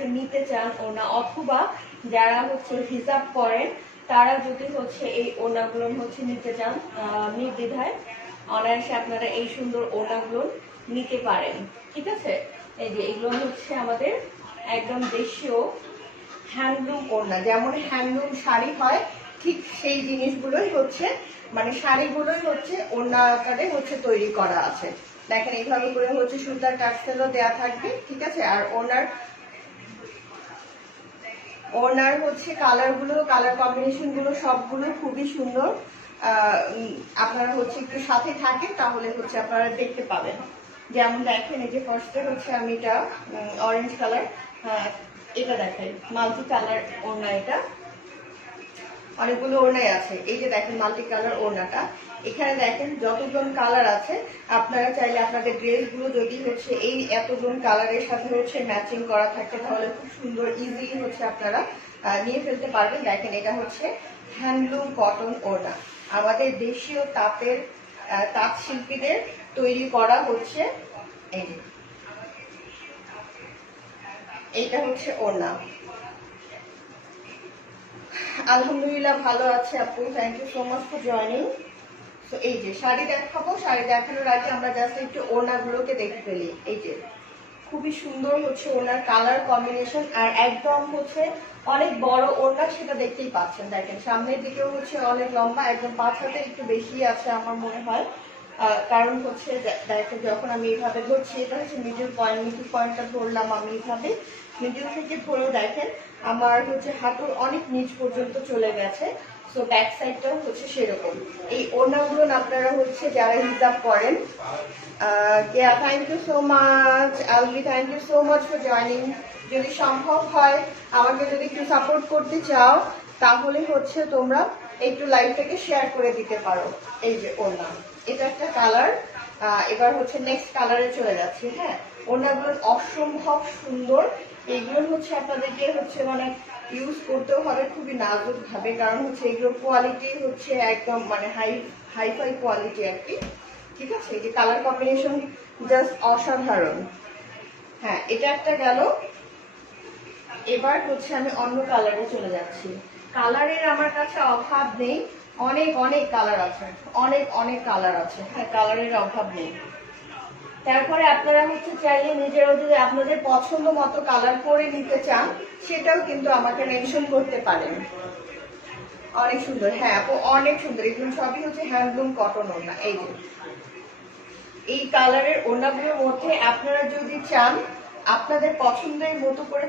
নিতে চান ওনা অথবা যারা হচ্ছে হিসাব করেন তারা যদি হচ্ছে এই ওনাগুলো হচ্ছে নিতে চান আহ, নির্দ্বিধায় অনায়াসে আপনারা এই সুন্দর ওনাগুলো নিতে পারেন। ঠিক আছে? এই যে এগুলো হচ্ছে আমাদের একদম দেশীয় হ্যান্ডলুম ওড়না। যেমন হ্যান্ডলুম শাড়ি হয় ঠিক সেই জিনিসগুলোই হচ্ছে মানে শাড়িগুলোই হচ্ছে ওড়না আকারে হচ্ছে তৈরি করা আছে। দেখেন এইভাবে করে হচ্ছে সুতার কাটসেলও দেওয়া থাকবে ঠিক আছে? আর ওনার ওনার হচ্ছে কালারগুলো, কালার কম্বিনেশনগুলো সবগুলো খুবই সুন্দর। আপনারা হচ্ছে একটু সাথে থাকে তাহলে হচ্ছে আপনারা দেখতে পাবেন। যেমন দেখেন, এই যে ফার্স্টে হচ্ছে আমি এটা অরেঞ্জ কালার এটা দেখাই মাল্টি কালার ওড়না এটা। অনেকগুলো ওড়নাই আছে। এই যে দেখেন মাল্টি কালার ওড়নাটা। এখানে দেখেন যতজন কালার আছে, আপনারা চাইলে আপনাদের ড্রেসগুলো যদি হচ্ছে এই এতজন কালারের সাথে হচ্ছে ম্যাচিং করা থাকে, তাহলে খুব সুন্দর ইজিলি হচ্ছে আপনারা নিয়ে ফেলতে পারবেন। দেখেন এটা হচ্ছে হ্যান্ডলুম কটন ওড়না। আমাদের দেশীয় তাঁতের তাঁত শিল্পীদের তৈরি করা হচ্ছে এই এইটা হচ্ছে ওড়না। আলহামদুলিল্লাহ ভালো আছে আপু। Thank you so much for joining তো এই যে শাড়ি দেখাবো, শাড়ি দেখানোর আগে আমরা জাস্ট একটু ওড়নাগুলোকে দেখে ফেলি। এই যে খুবই সুন্দর হচ্ছে ওনার কালার কম্বিনেশন আর একদম হচ্ছে অনেক বড় ওড়না সেটা দেখতেই পাচ্ছেন। দেখেন, সামনের দিকেও হচ্ছে অনেক লম্বা, একদম পাঁচ হাতে একটু বেশি আছে আমার মনে হয়। কারণ হচ্ছে দে- দেখেন যখন আমি এইভাবে ধরছি, এটা হচ্ছে মিডিল পয়েন্ট মিডিল পয়েন্টটা ধরলাম আমি এইভাবে। মিডিল থেকে ধরেও দেখেন, আমার হচ্ছে হাঁটুর অনেক নিচ পর্যন্ত চলে গেছে। সো ব্যাক সাইডটাও হচ্ছে সেরকম। এই ওড়নাগুলো আপনারা হচ্ছে যারা হিসাব করেন thank you so much Albi thank you so much for joining যদি সম্ভব হয়, আমাকে যদি একটু সাপোর্ট করতে চাও, তাহলে হচ্ছে তোমরা একটু লাইভটাকে শেয়ার করে দিতে পারো। এই যে ওড়না। এটা একটা কালার। এবার হচ্ছে নেক্সট কালারে চলে যাচ্ছে হ্যাঁ? ওড়নাগুলো অসম্ভব সুন্দর। এগুলো হচ্ছে আপনাদেরকে হচ্ছে মানে ইউজ করতেও হবে খুবই নাজুক ভাবে কারণ হচ্ছে এগুলোর কোয়ালিটি হচ্ছে একদম মানে হাই হাইফাই কোয়ালিটি আর কি। ঠিক আছে? এই যে কালার কম্বিনেশন জাস্ট অসাধারণ। হ্যাঁ এটা একটা গেল। এবার হচ্ছে আমি অন্য কালারে চলে যাচ্ছি। কালারের আমার কাছে অভাব নেই। অনেক অনেক কালার আছে। অনেক অনেক কালার আছে। হ্যাঁ কালারের অভাব নেই। তারপরে আপনারা হচ্ছে চাইলে নিজেরাও যদি আপনাদের পছন্দ মতো কালার করে নিতে চান, সেটাও কিন্তু আমাকে মেনশন করতে পারেন। অনেক সুন্দর। হ্যাঁ আপু, অনেক সুন্দর। এগুলো সবই হচ্ছে হ্যান্ডলুম কটন ওড়না। এই যে। এই কালারের ওড়নাগুলোর মধ্যে আপনারা যদি চান, আপনাদের পছন্দের মতো করে